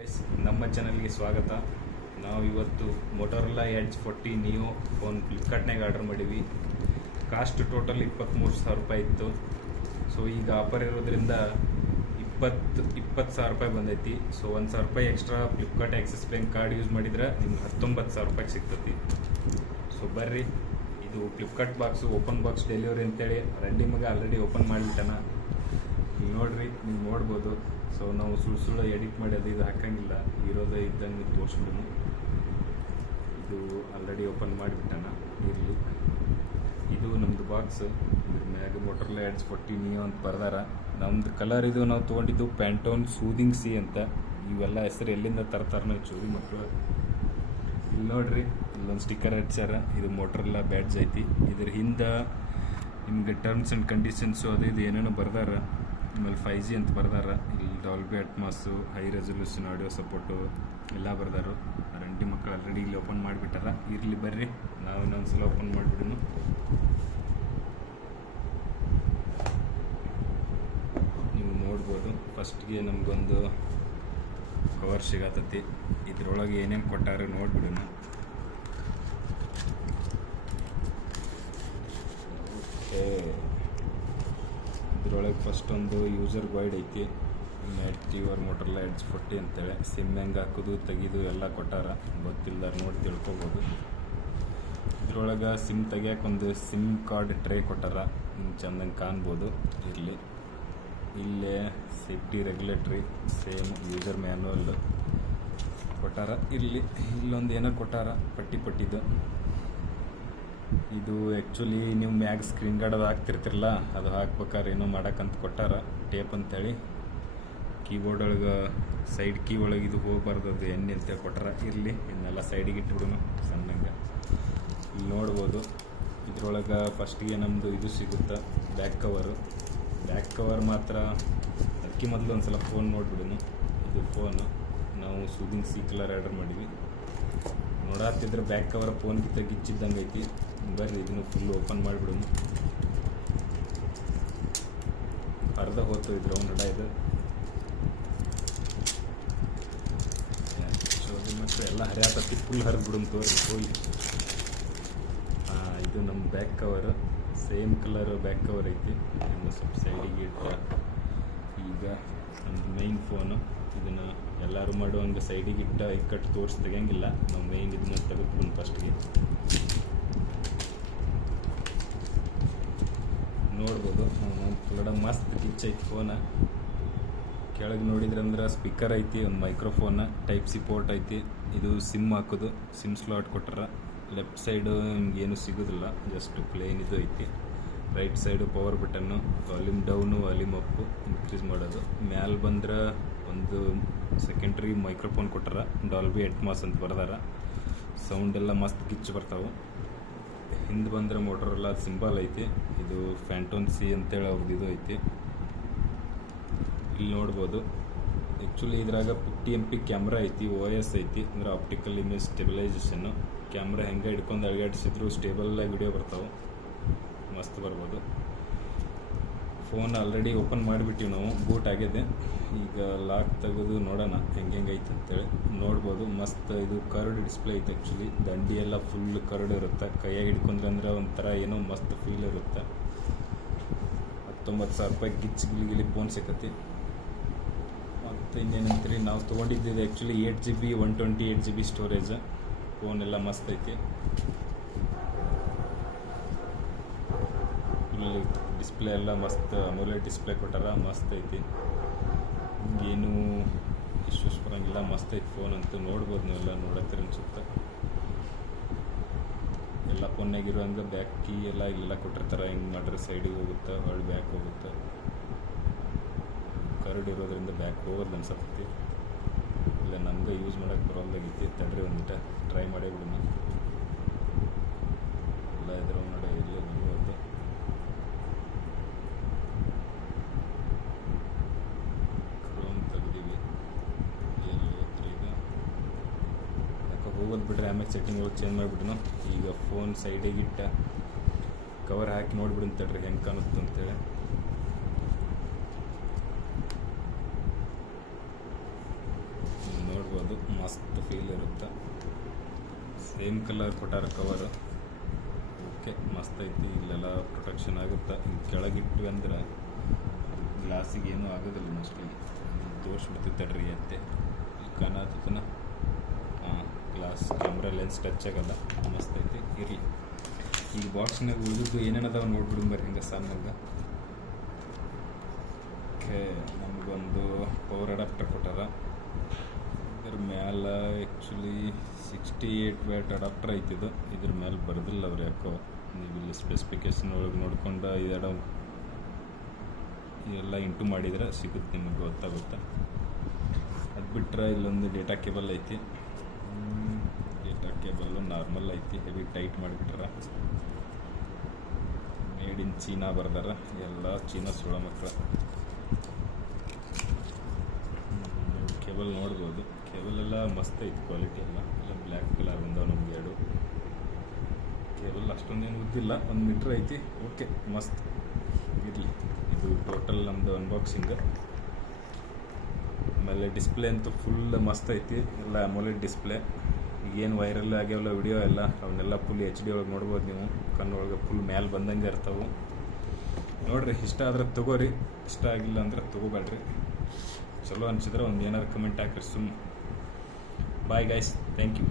Guys, ನಮ್ಮ ಚಾನಲ್ಗೆ ಸ್ವಾಗತ. ನಾವು ಇವತ್ತು ಮೊಟೋರೋಲಾ ಎಡ್ಜ್ 40 ನಿಯೋ ಫೋನ್ ಫ್ಲಿಪ್ಕಾರ್ಟ್ನಾಗ ಆರ್ಡರ್ ಮಾಡೀವಿ. ಕಾಸ್ಟ್ ಟೋಟಲ್ 23,000 ರೂಪಾಯಿ ಇತ್ತು. ಸೊ ಈಗ ಆಫರ್ ಇರೋದ್ರಿಂದ 20,000 ರೂಪಾಯಿ ಬಂದೈತಿ. ಸೊ 1,000 ರೂಪಾಯಿ extra Flipkart Axis bank card use ಮಾಡಿದ್ರೆ ನಿಮ್ಗೆ 19,000 ರೂಪಾಯಿಗೆ ಸಿಗ್ತೈತಿ. ಸೊ ಬರ್ರಿ, ಇದು Flipkart box open box delivery ಅಂತೇಳಿ ರೆಡ್ಡಿ ಮಗ ಆಲ್ರೆಡಿ ಓಪನ್ ಮಾಡಿಬಿಟ್ಟಾನ. ಈಗ ನೋಡ್ರಿ, ನೀವು ನೋಡ್ಬೋದು. ಸೊ ನಾವು ಸುಳ್ಳು ಎಡಿಟ್ ಮಾಡಿ ಅದು ಇದು ಹಾಕಂಗಿಲ್ಲ, ಇರೋದೇ ಇದ್ದಂಗೆ ತೋರಿಸ್ಬಿಡೋಣ. ಇದು ಆಲ್ರೆಡಿ ಓಪನ್ ಮಾಡಿಬಿಟ್ಟಾನ. ಇರಲಿ, ಇದು ನಮ್ಮದು ಬಾಕ್ಸ್. ಇದ್ರ ಮ್ಯಾಗ ಮೊಟೋರೋಲಾ ಎಡ್ಜ್ 40 ನಿಯೋ ಅಂತ ಬರ್ದಾರ. ನಮ್ದು ಕಲರ್ ಇದು ನಾವು ತೊಗೊಂಡಿದ್ದು ಪ್ಯಾಂಟೋನ್ ಸೂದಿಂಗ್ ಸಿ ಅಂತ. ಇವೆಲ್ಲ ಹೆಸರು ಎಲ್ಲಿಂದ ತರ್ತಾರೆ ನಾವು ಚೂರಿ ಮಕ್ಕಳು. ಇಲ್ಲಿ ನೋಡ್ರಿ, ಇಲ್ಲೊಂದು ಸ್ಟಿಕ್ಕರ್ ಹಚ್ಚಾರ. ಇದು ಮೊಟೋರೋಲಾ ಬ್ಯಾಡ್ಜ್ ಐತಿ. ಇದ್ರ ಹಿಂದೆ ನಿಮ್ಗೆ ಟರ್ಮ್ಸ್ ಆ್ಯಂಡ್ ಕಂಡೀಷನ್ಸು ಅದು ಇದು ಏನೇನೋ ಬರ್ದಾರ. ಆಮೇಲೆ 5G ಅಂತ ಬರ್ದಾರ. ಇಲ್ಲಿ Dolby Atmos, high resolution audio support ಎಲ್ಲ ಬರ್ದಾರು. ರಂಡಿ ಮಕ್ಕಳು ಆಲ್ರೆಡಿ ಇಲ್ಲಿ ಓಪನ್ ಮಾಡಿಬಿಟ್ಟಾರ. ಇರಲಿ ಬರ್ರಿ, ನಾವು ಇನ್ನೊಂದ್ಸಲ ಓಪನ್ ಮಾಡಿಬಿಡೋಣ. ನೀವು ನೋಡ್ಬೋದು, ಫಸ್ಟ್ಗೆ ನಮಗೊಂದು ಕವರ್ ಸಿಗತೈತಿ. ಇದ್ರೊಳಗೆ ಏನೇನು ಕೊಟ್ಟಾರೆ ನೋಡ್ಬಿಡೋಣ. ಓಕೆ, ಇದ್ರೊಳಗೆ ಫಸ್ಟ್ ಒಂದು ಯೂಸರ್ ಗೈಡ್ ಐತಿ. ನೆಟ್ ಯುವರ್ ಮೊಟೋರೋಲಾ ಎಡ್ಜ್ 40 ಅಂತೇಳಿ ಸಿಮ್ ಹೆಂಗೆ ಹಾಕೋದು ತೆಗಿದು ಎಲ್ಲ ಕೊಟ್ಟಾರ. ಗೊತ್ತಿಲ್ಲದಾರ ನೋಡಿ ತಿಳ್ಕೊಬೋದು. ಇದ್ರೊಳಗೆ ಸಿಮ್ ತೆಗಿಯೋಕೆ ಒಂದು ಸಿಮ್ ಕಾರ್ಡ್ ಟ್ರೇ ಕೊಟ್ಟಾರ, ಚೆಂದಂಗೆ ಕಾಣ್ಬೋದು. ಇರಲಿ, ಇಲ್ಲೇ ಸೇಫ್ಟಿ ರೆಗ್ಯುಲೇಟ್ರಿ ಸೇಮ್ ಯೂಸರ್ ಮ್ಯಾನ್ಯಲ್ ಕೊಟ್ಟಾರ. ಇರಲಿ, ಇಲ್ಲೊಂದು ಏನೋ ಕೊಟ್ಟಾರ ಪಟ್ಟಿದು. ಇದು ಆ್ಯಕ್ಚುಲಿ ನೀವು ಮ್ಯಾಗ್ ಸ್ಕ್ರೀನ್ ಗಾರ್ಡ್ ಅದು ಹಾಕ್ತಿರ್ತಿರಲ್ಲ, ಅದು ಹಾಕ್ಬೇಕಾದ್ರೆ ಏನೋ ಮಾಡೋಕ್ಕಂತ ಕೊಟ್ಟಾರ, ಟೇಪ್ ಅಂತೇಳಿ. ಕೀಬೋರ್ಡ್ ಒಳಗೆ ಸೈಡ್ ಕೀ ಒಳಗೆ ಇದು ಹೋಗ್ಬಾರ್ದು, ಅದು ಎಣ್ಣೆ ಅಂತೇಳಿ ಕೊಟ್ಟಾರ. ಇರಲಿ, ಇದನ್ನೆಲ್ಲ ಸೈಡಿಗೆ ಇಟ್ಬಿಡೋಣ ಸಣ್ಣಂಗೆ. ಇಲ್ಲಿ ನೋಡ್ಬೋದು, ಇದ್ರೊಳಗೆ ಫಸ್ಟಿಗೆ ನಮ್ಮದು ಇದು ಸಿಗುತ್ತೆ, ಬ್ಯಾಕ್ ಕವರ್ ಮಾತ್ರ. ಅದಕ್ಕೆ ಮೊದಲು ಒಂದು ಸಲ ಫೋನ್ ನೋಡ್ಬಿಡೋಣ. ಇದು ಫೋನು ನಾವು ಸೂದಿಂಗ್ ಸಿ ಕಲರ್ ಆರ್ಡರ್ ಮಾಡೀವಿ. ನೋಡಾತಿದ್ರೆ ಬ್ಯಾಕ್ ಕವರ್ ಫೋನ್ಗಿಂತ ಗಿಚ್ಚಿದ್ದಂಗೆ ಐತಿ. ಬರ್ರಿ, ಇದನ್ನು ಫುಲ್ ಓಪನ್ ಮಾಡಿಬಿಡೋಣ. ಅರ್ಧ ಹೋತು ಇದ್ರ ನಡ ಇದು ಮತ್ತು ಎಲ್ಲ ಹರಿಯಾತತ್ತಿ ಫುಲ್ ಹರಿದು ಬಿಡೋಣ ತೋರಿ ಹೋಗಿ. ಇದು ನಮ್ಮ back cover, same colour back cover ಐತಿ. ಇದನ್ನು ಸ್ವಲ್ಪ ಸೈಡಿಗೆ ಇಟ್ಟ. ಈಗ ನಮ್ಮದು ಮೈನ್ ಫೋನು, ಇದನ್ನು ಎಲ್ಲರೂ ಮಾಡುವಂಗೆ ಸೈಡಿಗೆ ಇಟ್ಟ ಇಕ್ಕಟ್ಟು ತೋರಿಸಿ ತೆಗಿಯಂಗಿಲ್ಲ. ನಾವು ಮೈನ್ ಇದನ್ನ ತೆಗೆದ್ಬಿಡೋಣ ಫಸ್ಟ್ಗೆ. ನೋಡ್ಬೋದು, ಕನ್ನಡ ಮಸ್ತ್ ಗಿಚ್ ಐತಿ ಫೋನ. ಕೆಳಗೆ ನೋಡಿದ್ರಂದ್ರೆ ಸ್ಪೀಕರ್ ಐತಿ, ಒಂದು ಮೈಕ್ರೋಫೋನ, ಟೈಪ್ ಸಿ ಪೋರ್ಟ್ ಐತಿ. ಇದು ಸಿಮ್ ಹಾಕೋದು, ಸಿಮ್ ಸ್ಲಾಟ್ ಕೊಟ್ಟಾರ. ಲೆಫ್ಟ್ ಸೈಡು ನಿಮ್ಗೆ ಏನೂ ಸಿಗೋದಿಲ್ಲ, ಜಸ್ಟ್ ಪ್ಲೇನ್ ಇದು ಐತಿ. Right side power button, volume down volume Appu increase ಮಾಡೋದು. ಮ್ಯಾಲೆ ಬಂದ್ರೆ ಒಂದು ಸೆಕೆಂಡ್ರಿ ಮೈಕ್ರೋಫೋನ್ ಕೊಟ್ಟಾರ, ಡಾಲ್ಬಿ ಅಟ್ಮಾಸ್ ಅಂತ ಬರ್ದಾರ. ಸೌಂಡ್ ಎಲ್ಲ ಮಸ್ತ್ ಗಿಚ್ಚು ಬರ್ತಾವೆ. ಹಿಂದೆ ಬಂದರೆ ಮೊಟೋರೋಲಾ ಸಿಂಬಲ್ ಐತಿ. ಇದು ಪ್ಯಾಂಟೋನ್ ಸಿ ಅಂತೇಳಿ ಅವ್ರದ್ದು ಇದು ಐತಿ. ಇಲ್ಲಿ ನೋಡ್ಬೋದು, ಆ್ಯಕ್ಚುಲಿ ಇದ್ರಾಗ 50 MP ಕ್ಯಾಮ್ರಾ ಐತಿ, OIS ಐತಿ, ಅಂದರೆ ಆಪ್ಟಿಕಲ್ ಇಮೇಜ್ ಸ್ಟೆಬಿಲೈಸೇಷನ್ನು. ಕ್ಯಾಮ್ರಾ ಹೆಂಗೆ ಹಿಡ್ಕೊಂಡು ಅಳಗಾಡಿಸಿದ್ರು ಸ್ಟೇಬಲಾಗಿ ವಿಡಿಯೋ ಬರ್ತಾವೆ, ಮಸ್ತ್ ಬರ್ಬೋದು. ಫೋನ್ ಆಲ್ರೆಡಿ ಓಪನ್ ಮಾಡಿಬಿಟ್ಟಿವಿ ನಾವು, ಬೂಟ್ ಆಗಿದೆ. ಈಗ ಲಾಕ್ ತೆಗೆದು ನೋಡೋಣ ಹೆಂಗೆ ಐತೆ ಅಂತೇಳಿ. ನೋಡ್ಬೋದು, ಮಸ್ತ್ ಇದು ಕರ್ಡ್ ಡಿಸ್ಪ್ಲೇ ಐತೆ. ಆ್ಯಕ್ಚುಲಿ ದಂಡಿ ಎಲ್ಲ ಫುಲ್ ಕರ್ಡ್ ಇರುತ್ತೆ. ಕೈಯಾಗಿ ಹಿಡ್ಕೊಂಡ್ರೆ ಅಂದ್ರೆ ಒಂಥರ ಏನೋ ಮಸ್ತ್ ಫೀಲ್ ಇರುತ್ತೆ. 19,000 ರೂಪಾಯಿ ಗಿಲಿ ಫೋನ್ ಸಿಕ್ಕತಿ. ಮತ್ತು ಇನ್ನೇನಂತೀರಿ, ನಾವು ತೊಗೊಂಡಿದ್ದು actually 8GB 128GB storage. Phone ಎಲ್ಲ ಮಸ್ತ್ ಐತಿ. ಇಲ್ಲಿ ಡಿಸ್ಪ್ಲೇ ಎಲ್ಲ ಮಸ್ತ್ ಅಮೋಲೆಡ್ ಡಿಸ್ಪ್ಲೇ ಕೊಟ್ಟಾರ, ಮಸ್ತ್ ಐತಿ. ಏನು ಇಶ್ಯೂಸ್ ಬರೋಂಗಿಲ್ಲ, ಮಸ್ತ್ ಐತಿ ಫೋನ್ ಅಂತೂ. ನೋಡ್ಬೋದು, ನೀವೆಲ್ಲ ನೋಡತ್ತೀರಿ ಅನ್ಸುತ್ತೆ. ಎಲ್ಲ ಫೋನ್ನಾಗಿರೋ ಹಂಗೆ ಬ್ಯಾಕ್ ಕೀ ಎಲ್ಲ ಇಲ್ಲೆಲ್ಲ ಕೊಟ್ಟಿರ್ತಾರೆ. ಹಿಂಗೆ ಮಾಡಿದ್ರೆ ಸೈಡಿಗೆ ಹೋಗುತ್ತೆ, ಹೊಳ್ಳಿ ಬ್ಯಾಕ್ ಹೋಗುತ್ತೆ. ಕರ್ಡ್ ಇರೋದ್ರಿಂದ ಬ್ಯಾಕ್ ಹೋಗೋದು ಅನ್ಸತ್ತೈತಿ. ಇಲ್ಲ ನಮ್ಗೆ ಯೂಸ್ ಮಾಡೋಕ್ಕೆ ಬರೋದಾಗೈತಿ. ತಡ್ರಿ ಒಂದಿಟ ಟ್ರೈ ಮಾಡೇ ಬಿಡೋಣ. ಎಲ್ಲ ಇದ್ರ ನೋಡಿ, ಇಲ್ಲಿ ನೋಡ್ಬೋದು. ಕ್ರೋಮ್ ತೆಗ್ದೀವಿ. ಎಲ್ಲಿ ಈಗ ಯಾಕೆ ಹೋಗೋದು ಬಿಡ್ರಿ, ಆಮೇಲೆ ಸೆಟ್ಟಿಂಗ್ ಹೋಗಿ ಚೇಂಜ್ ಮಾಡಿಬಿಡೋಣ. ಈಗ ಫೋನ್ ಸೈಡಿಗೆ ಇಟ್ಟ ಕವರ್ ಹಾಕಿ ನೋಡ್ಬಿಡೋಣ ತಡ್ರಿ ಹೆಂಗೆ ಕಾಣುತ್ತೆ ಅಂತೇಳಿ. ಮಸ್ತ್ ಫೀಲ್ ಇರುತ್ತೆ. ಸೇಮ್ ಕಲರ್ ಕೊಟ್ಟಾರ ಕವರು. ಓಕೆ, ಮಸ್ತ್ ಐತಿ. ಇಲ್ಲೆಲ್ಲ ಪ್ರೊಟೆಕ್ಷನ್ ಆಗುತ್ತೆ. ಕೆಳಗಿಟ್ವಿ ಅಂದ್ರೆ ಗ್ಲಾಸಿಗೆ ಏನೂ ಆಗೋದಿಲ್ಲ. ಮೋಸ್ಟ್ಲಿ ತೋರಿಸ್ಬಿಡ್ತೈತೆ ತಡ್ರಿ ಅತ್ತೆ. ಇಲ್ಲಿ ಕಾಣತನ. ಹಾಂ, ಗ್ಲಾಸ್ ಕ್ಯಾಮ್ರಾ ಲೆನ್ಸ್ ಟಚ್ ಆಗಲ್ಲ. ಮಸ್ತ್ ಐತಿ. ಇರಲಿ, ಈಗ ಬಾಕ್ಸ್ನಾಗ ಉಳಿದು ಏನೇನದಾವ ನೋಡ್ಬಿಡು ಬರ್ರಿ ಹಿಂಗೆ ಸಣ್ಣಗೆ. ಓಕೆ, ನಮಗೊಂದು ಪವರ್ ಅಡಾಪ್ಟರ್ ಕೊಟ್ಟಾರ. ಇದ್ರ ಮ್ಯಾಲೆ ಆ್ಯಕ್ಚುಲಿ 68 ವ್ಯಾಟ್ ಅಡಾಪ್ಟರ್ ಐತಿದು. ಇದ್ರ ಮೇಲೆ ಬರೋದಿಲ್ಲ ಅವ್ರು ಯಾಕೋ. ನೀವು ಇಲ್ಲಿ ಸ್ಪೆಸಿಫಿಕೇಶನ್ ಒಳಗೆ ನೋಡ್ಕೊಂಡು ಇದೆಲ್ಲ ಇಂಟು ಮಾಡಿದ್ರೆ ಸಿಗುತ್ತೆ, ನಿಮಗೆ ಗೊತ್ತಾಗುತ್ತೆ. ಅದು ಬಿಟ್ಟರೆ ಇಲ್ಲೊಂದು ಡೇಟಾ ಕೇಬಲ್ ಐತಿ. ಡೇಟಾ ಕೇಬಲ್ಲು ನಾರ್ಮಲ್ ಐತಿ, ಹೆವಿ ಟೈಟ್ ಮಾಡಿಬಿಟ್ರ. ಮೇಡ್ ಇನ್ ಚೀನಾ ಬರ್ದಾರ. ಎಲ್ಲ ಚೀನಾ ಸುಳ ಮಕ್ಕಳ. ಕೇಬಲ್ ನೋಡ್ಬೋದು. ಕೇಬಲ್ ಎಲ್ಲ ಮಸ್ತ್ ಐತಿ, ಕ್ವಾಲಿಟಿ ಎಲ್ಲ ಬ್ಲ್ಯಾಕ್ ಕಲರ್ ಬಂದವ ನಮ್ಗೆ 2 ಕೇಬಲ್. ಅಷ್ಟೊಂದೇನು ಗೊತ್ತಿಲ್ಲ, 1 ಮೀಟ್ರ್ ಐತಿ. ಓಕೆ, ಮಸ್ತ್ ಇರಲಿ. ಇದು ಟೋಟಲ್ ನಮ್ಮದು ಅನ್ಬಾಕ್ಸಿಂಗ್. ಆಮೇಲೆ ಡಿಸ್ಪ್ಲೇ ಅಂತೂ ಫುಲ್ ಮಸ್ತ್ ಐತಿ. ಎಲ್ಲ ಅಮೋಲೆಡ್ ಡಿಸ್ಪ್ಲೇ. ಈಗೇನು ವೈರಲ್ ಆಗ್ಯಾವಲ್ಲ ವಿಡಿಯೋ ಎಲ್ಲ, ಅವನ್ನೆಲ್ಲ ಫುಲ್ HD ಒಳಗೆ ನೋಡ್ಬೋದು ನೀವು. ಕಣ್ಣೊಳಗೆ ಫುಲ್ ಮ್ಯಾಲೆ ಬಂದಂಗೆ ಇರ್ತಾವೆ. ನೋಡಿರಿ, ಇಷ್ಟ ಆದ್ರೆ ತೊಗೋರಿ, ಇಷ್ಟ ಆಗಿಲ್ಲ ಅಂದ್ರೆ ತೊಗೋಬೇಡ್ರಿ. ಚಲೋ ಅನಿಸಿದ್ರೆ ಒಂದು ಏನಾದ್ರು ಕಮೆಂಟ್ ಹಾಕಿರಿ ಸುಮ್ಮ. Bye guys, thank you.